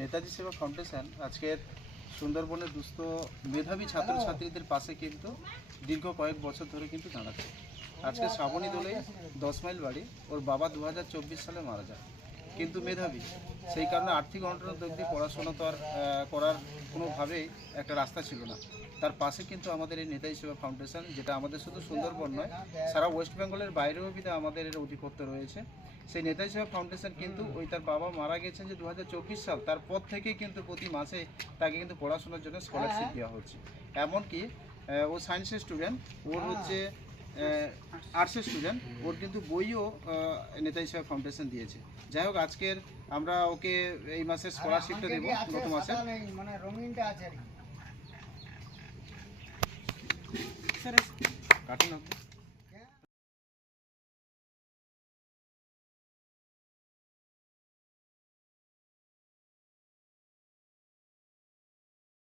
নেতাজি সেবা ফাউন্ডেশন আজকের সুন্দরবনের দুস্থ মেধাবী ছাত্রছাত্রীদের পাশে কিন্তু দীর্ঘ কয়েক বছর ধরে কিন্তু দাঁড়াচ্ছে। আজকে শ্রাবণী দোলে 10 মাইল বাড়ি, ওর বাবা 2024 সালে মারা যায়, কিন্তু মেধাবী, সেই কারণে আর্থিক অনটন অবধি পড়াশোনা তো আর করার কোনোভাবেই একটা রাস্তা ছিল না। তার পাশে কিন্তু আমাদের এই নেতাজি সেবা ফাউন্ডেশন, যেটা আমাদের শুধু সুন্দরবন নয়, সারা ওয়েস্ট বেঙ্গলের বাইরেও বিধে আমাদের এর অধিপত্য রয়েছে। সেই নেতাজি সেবা ফাউন্ডেশন কিন্তু ওই তার বাবা মারা গেছেন যে 2024 সাল, তারপর থেকেই কিন্তু প্রতি মাসে তাকে কিন্তু পড়াশোনার জন্য স্কলারশিপ দেওয়া হচ্ছে। এমনকি ও সায়েন্সের স্টুডেন্ট, ওর হচ্ছে আর্টসের স্টুডেন্ট, ওর কিন্তু বইও নেতাজি সেবা ফাউন্ডেশন দিয়েছে। যাই হোক, আজকের আমরা ওকে এই মাসের স্কলারশিপটা দেবো, গত মাসে মানে রঙিনটা আছে আর কি। কাটুন আপনি।